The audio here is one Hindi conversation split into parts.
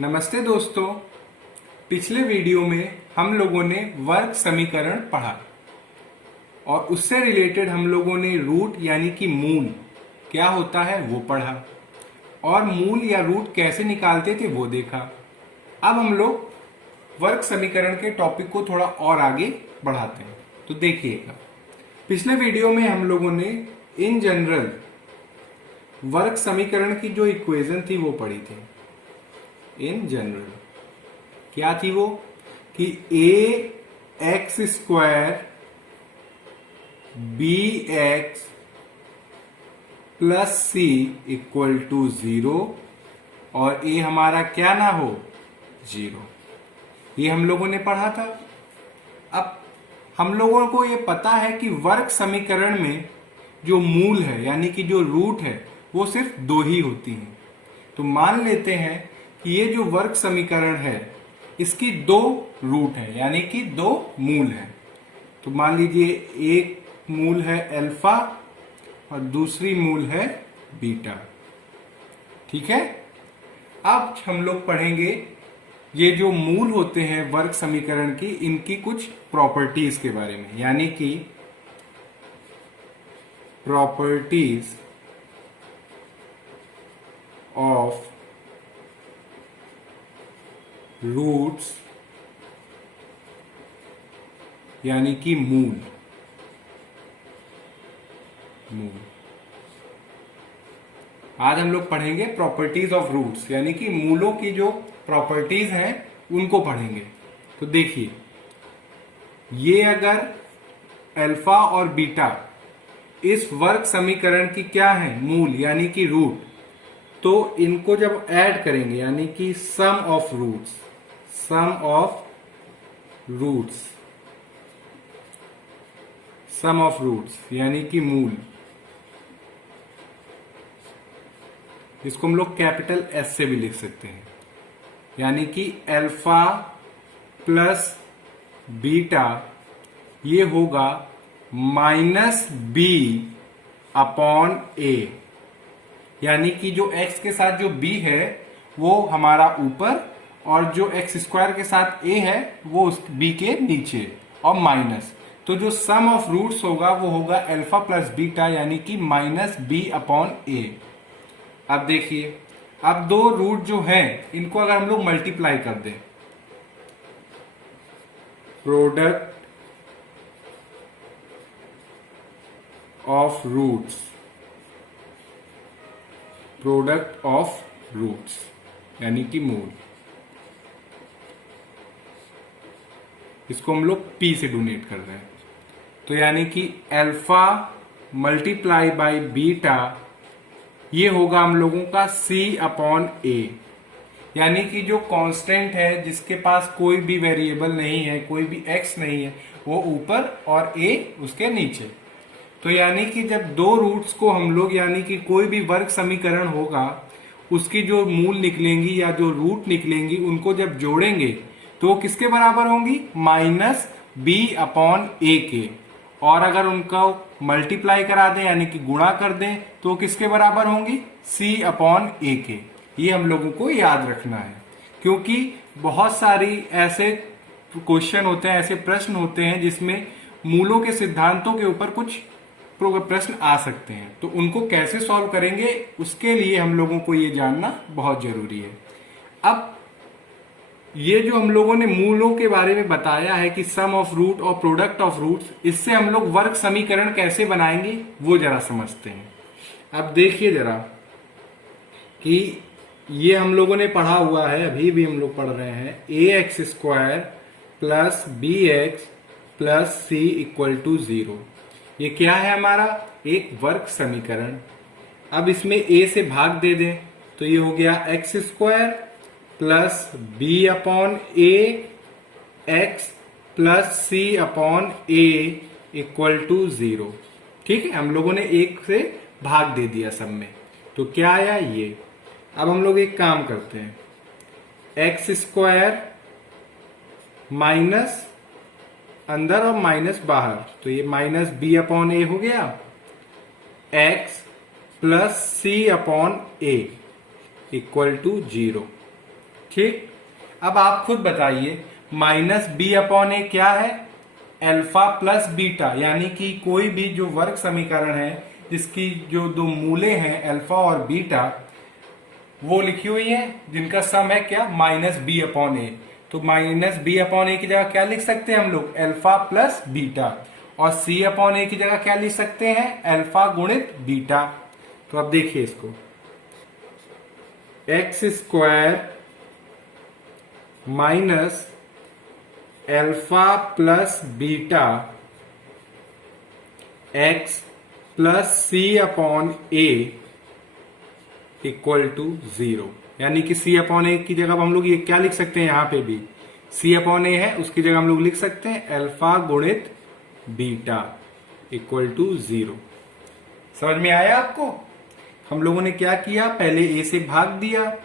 नमस्ते दोस्तों। पिछले वीडियो में हम लोगों ने वर्ग समीकरण पढ़ा और उससे रिलेटेड हम लोगों ने रूट यानी कि मूल क्या होता है वो पढ़ा और मूल या रूट कैसे निकालते थे वो देखा। अब हम लोग वर्ग समीकरण के टॉपिक को थोड़ा और आगे बढ़ाते हैं। तो देखिएगा, पिछले वीडियो में हम लोगों ने इन जनरल वर्ग समीकरण की जो इक्वेशन थी वो पढ़ी थी। इन जनरल क्या थी वो कि a x square b x plus c equal to 0 और ए हमारा क्या ना हो 0। ये हम लोगों ने पढ़ा था। अब हम लोगों को ये पता है कि वर्ग समीकरण में जो मूल है यानी कि जो रूट है वो सिर्फ दो ही होती हैं। तो मान लेते हैं कि ये जो वर्ग समीकरण है इसकी दो रूट है यानी कि दो मूल है। तो मान लीजिए एक मूल है अल्फा और दूसरी मूल है बीटा। ठीक है। अब हम लोग पढ़ेंगे ये जो मूल होते हैं वर्ग समीकरण की, इनकी कुछ प्रॉपर्टीज के बारे में, यानी कि प्रॉपर्टीज ऑफ रूट्स यानी कि मूल। आज हम लोग पढ़ेंगे प्रॉपर्टीज ऑफ रूट्स यानी कि मूलों की जो प्रॉपर्टीज हैं उनको पढ़ेंगे। तो देखिए, ये अगर अल्फा और बीटा इस वर्ग समीकरण की क्या है मूल यानी कि रूट, तो इनको जब ऐड करेंगे यानी कि सम ऑफ रूट्स यानी कि मूल, इसको हम लोग कैपिटल एस से भी लिख सकते हैं। यानी कि अल्फा प्लस बीटा ये होगा माइनस बी अपॉन ए, यानी कि जो x के साथ जो b है वो हमारा ऊपर और जो x स्क्वायर के साथ a है वो उस b के नीचे और माइनस। तो जो सम ऑफ रूट्स होगा वो होगा अल्फा प्लस बीटा यानी कि माइनस b अपॉन a। अब देखिए, अब दो रूट जो हैं इनको अगर हम लोग मल्टीप्लाई कर दें, प्रोडक्ट ऑफ रूट्स यानी कि मूल, इसको हम लोग p से डोनेट कर रहे हैं। तो यानी कि अल्फा मल्टीप्लाई बाय बीटा ये होगा हम लोगों का c अपॉन a, यानी कि जो कांस्टेंट है जिसके पास कोई भी वेरिएबल नहीं है, कोई भी x नहीं है, वो ऊपर और a उसके नीचे। तो यानी कि जब दो रूट्स को हम लोग यानी कि कोई भी वर्ग समीकरण होगा उसकी जो मूल निकलेंगी या जो रूट निकलेंगी उनको जब जोड़ेंगे तो किसके बराबर होंगी, माइनस बी अपॉन ए के। और अगर उनको मल्टीप्लाई करा दें यानी कि गुणा कर दें तो किसके बराबर होंगी, सी अपॉन ए के। ये हम लोगों को याद रखना है क्योंकि बहुत सारी ऐसे क्वेश्चन होते हैं, ऐसे प्रश्न होते हैं जिसमें मूलों के सिद्धांतों के ऊपर कुछ प्रश्न आ सकते हैं। तो उनको कैसे सॉल्व करेंगे उसके लिए हम लोगों को ये जानना बहुत जरूरी है। अब ये जो हम लोगों ने मूलों के बारे में बताया है कि सम ऑफ रूट और प्रोडक्ट ऑफ रूट्स, इससे हम लोग वर्ग समीकरण कैसे बनाएंगे वो जरा समझते हैं। अब देखिए जरा कि ये हम लोगों ने पढ़ा हुआ है, अभी भी हम लोग पढ़ रहे हैं, a x square plus b x plus c equal to 0। ये क्या है हमारा, एक वर्ग समीकरण। अब इसमें a से भाग दे दें तो ये हो गया x square plus b upon a x plus c upon a equal to 0। ठीक है, हम लोगों ने एक से भाग दे दिया सब में, तो क्या आया ये। अब हम लोग एक काम करते हैं, एक्स स्क्वायर माइनस अंदर और माइनस बाहर, तो ये माइनस बी अपॉन ए हो गया, x plus c upon a equal to 0। ठीक, अब आप खुद बताइए माइनस बी अपॉन ए क्या है, अल्फा प्लस बीटा, यानी कि कोई भी जो वर्ग समीकरण है जिसकी जो दो मूले हैं अल्फा और बीटा वो लिखी हुई है, जिनका सम है क्या, माइनस बी अपॉन ए। तो माइनस बी अपॉन ए की जगह क्या लिख सकते हैं हम लोग, अल्फा प्लस बीटा, और सी अपॉन ए की जगह क्या लिख सकते हैं, अल्फा गुणित बीटा। तो अब देखिए इसको, x square minus alpha plus beta x plus c upon a equal to 0, यानी कि सी अपॉन ए की जगह हम लोग ये क्या लिख सकते हैं, यहां पे भी सी अपॉन ए है, उसकी जगह हम लोग लिख सकते हैं अल्फा गुणित बीटा इक्वल टू 0। समझ में आया आपको? हम लोगों ने क्या किया, पहले ए से भाग दिया,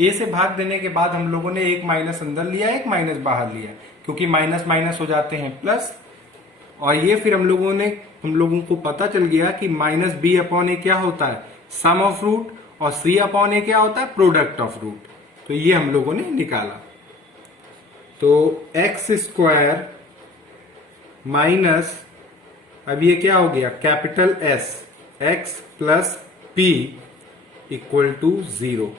ए से भाग देने के बाद हम लोगों ने एक माइनस अंदर लिया, एक माइनस बाहर लिया, क्योंकि माइनस माइनस हो जाते हैं प्लस। और ये फिर हम लोगों को पता चल गया कि माइनस बी अपॉन ए क्या होता है, सम ऑफ रूट, और सी अपॉन ए क्या होता है, प्रोडक्ट ऑफ रूट। तो ये हम लोगों ने निकाला। तो एक्स स्क्वायर माइनस, अब ये क्या हो गया, capital S x plus p equal to 0।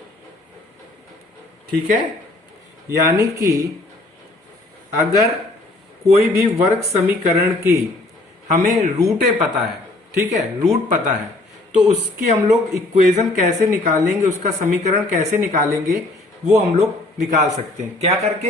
ठीक है, यानी कि अगर कोई भी वर्ग समीकरण की हमें रूटें पता है, ठीक है, रूट पता है, तो उसकी हम लोग इक्वेशन कैसे निकालेंगे, उसका समीकरण कैसे निकालेंगे, वो हम लोग निकाल सकते हैं। क्या करके,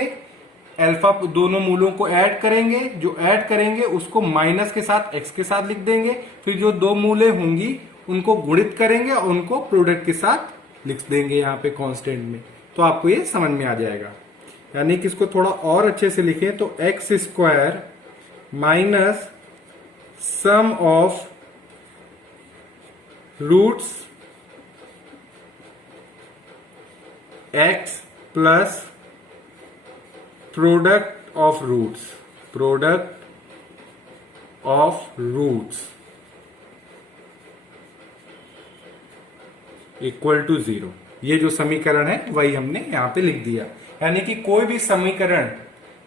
अल्फा दोनों मूलों को ऐड करेंगे, जो ऐड करेंगे उसको माइनस के साथ एक्स के साथ लिख देंगे, फिर जो दो मूलें होंगी उनको गुणित करेंगे और उनको प्रोडक्ट के साथ लिख देंगे यहाँ पे कांस्टेंट में। तो आपको ये समझ में आ जाएगा। यानी कि इसको थोड़ा और अच्छे से लिखें तो x square minus sum of roots x plus product of roots, product of roots equal to 0। ये जो समीकरण है वही हमने यहां पे लिख दिया। यानी कि कोई भी समीकरण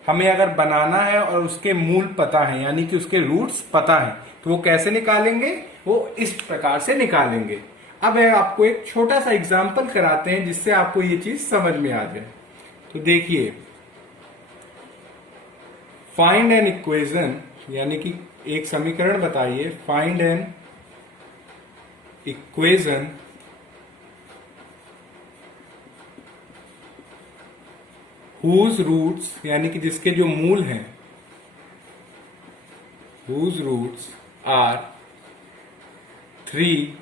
हमें अगर बनाना है और उसके मूल पता है, यानी कि उसके रूट्स पता है, तो वो कैसे निकालेंगे, वो इस प्रकार से निकालेंगे। अब आपको एक छोटा सा एग्जाम्पल कराते हैं जिससे आपको ये चीज समझ में आ जाए। तो देखिए, फाइंड एन इक्वेशन, यानी कि एक समीकरण बताइए, find an equation whose roots, यानी कि जिसके जो मूल हैं, whose रूट्स आर 3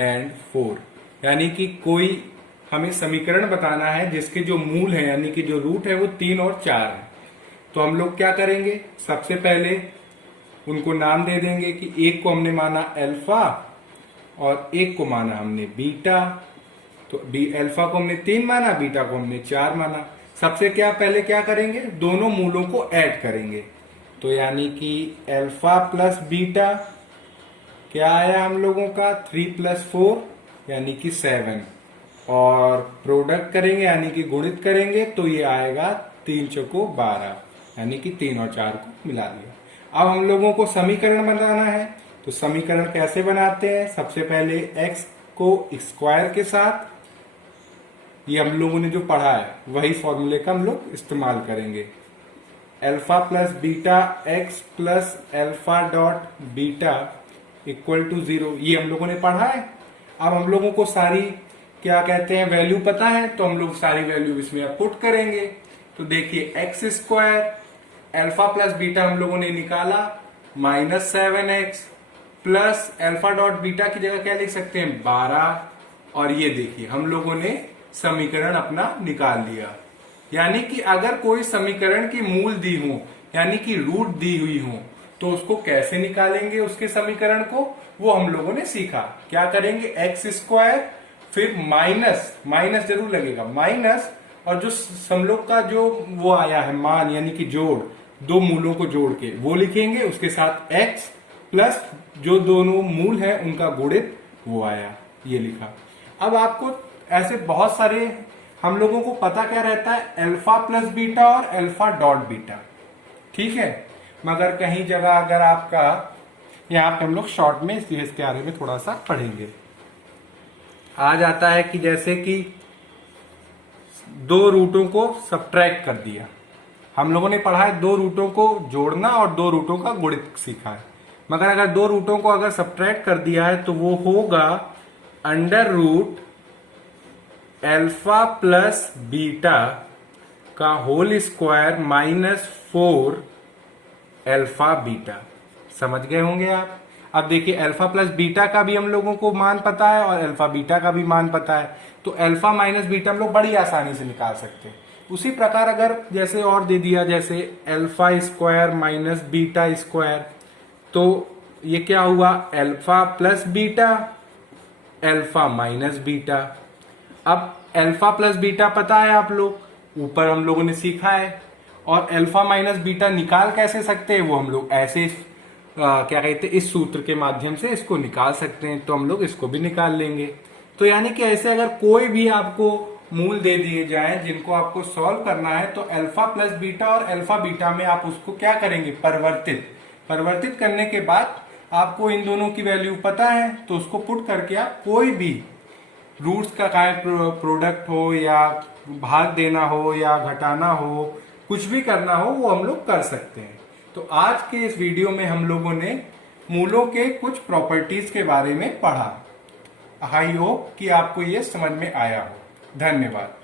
and 4, यानी कि कोई हमें समीकरण बताना है जिसके जो मूल हैं, यानी कि जो रूट है वो 3 और 4 है। तो हम लोग क्या करेंगे, सबसे पहले उनको नाम दे देंगे कि एक को हमने माना अल्फा और एक को माना हमने बीटा। तो अल्फा को हमने 3 माना, बीटा को हमने 4 माना। सबसे पहले क्या करेंगे, दोनों मूलों को ऐड करेंगे। तो यानी कि अल्फा प्लस बीटा क्या आया हम लोगों का, 3 + 4 यानी कि 7, और प्रोडक्ट करेंगे यानी कि गुणित करेंगे तो ये आएगा 3 चौको 12, यानी कि 3 और 4 को मिला दिया। अब हम लोगों को समीकरण बनाना है, तो समीकरण कैसे बनाते हैं, सबसे पहले x को स्क्वायर के साथ, ये हम लोगों ने जो पढ़ा है वही फॉर्मूले का हम लोग इस्तेमाल करेंगे। Alpha plus beta x plus alpha dot beta equal to 0, ये हम लोगों ने पढ़ा है। अब हम लोगों को सारी क्या कहते हैं वैल्यू पता है, तो हम लोग सारी वैल्यू इसमें पुट करेंगे। तो देखिए, x square alpha plus beta हम लोगों ने निकाला -7x plus alpha dot beta की जगह क्या लिख सकते हैं 12, और ये देखिए हम लोगों ने समीकरण अपना निकाल लिया। यानी कि अगर कोई समीकरण की मूल दी हो, यानी कि रूट दी हुई हो, तो उसको कैसे निकालेंगे, उसके समीकरण को, वो हम लोगों ने सीखा। क्या करेंगे, एक्स स्क्वायर फिर माइनस जरूर लगेगा, माइनस, और जो हम लोग का जो वो आया है मान, यानी कि जोड़, दो मूलों को जोड़ के वो लिखेंगे, उसके साथ एक्स प्लस जो दोनों मूल है उनका गुणित वो आया, ये लिखा। अब आपको ऐसे बहुत सारे हम लोगों को पता क्या रहता है, अल्फा प्लस बीटा और अल्फा डॉट बीटा, ठीक है। मगर कहीं जगह अगर आपका, यहाँ पे हम लोग शॉर्ट में इसलिए इसके बारे में थोड़ा सा पढ़ेंगे, आ जाता है कि जैसे कि दो रूटों को सब्ट्रैक्ट कर दिया, हम लोगों ने पढ़ा है दो रूटों को जोड़ना और दो रूटों का गुणित सीखा है। मगर अगर दो रूटों को अगर सब्ट्रैक्ट कर दिया है तो वो होगा under root alpha plus beta का whole square minus 4 alpha beta. समझ गए होंगे आप। अब देखिए अल्फा प्लस बीटा का भी हम लोगों को मान पता है और अल्फा बीटा का भी मान पता है, तो अल्फा माइनस बीटा हम लोग बड़ी आसानी से निकाल सकते हैं। उसी प्रकार अगर जैसे और दे दिया, जैसे alpha square minus beta square, तो ये क्या हुआ, alpha plus beta alpha minus beta. अब अल्फा प्लस बीटा पता है आप लोग, ऊपर हम लोगों ने सीखा है, और अल्फा माइनस बीटा निकाल कैसे सकते हैं, वो हम लोग ऐसे क्या कहते हैं, इस सूत्र के माध्यम से इसको निकाल सकते हैं, तो हम लोग इसको भी निकाल लेंगे। तो यानी कि ऐसे अगर कोई भी आपको मूल दे दिए जाएं जिनको आपको सॉल्व करना है, तो अल्फा प्लस बीटा और अल्फा बीटा में आप उसको क्या करेंगे, परिवर्तित करने के बाद आपको इन दोनों की वैल्यू पता है, तो उसको पुट करके आप कोई भी रूट्स का प्रोडक्ट हो या भाग देना हो या घटाना हो, कुछ भी करना हो, वो हम लोग कर सकते हैं। तो आज के इस वीडियो में हम लोगों ने मूलों के कुछ प्रॉपर्टीज के बारे में पढ़ा। आई होप कि आपको ये समझ में आया हो। धन्यवाद।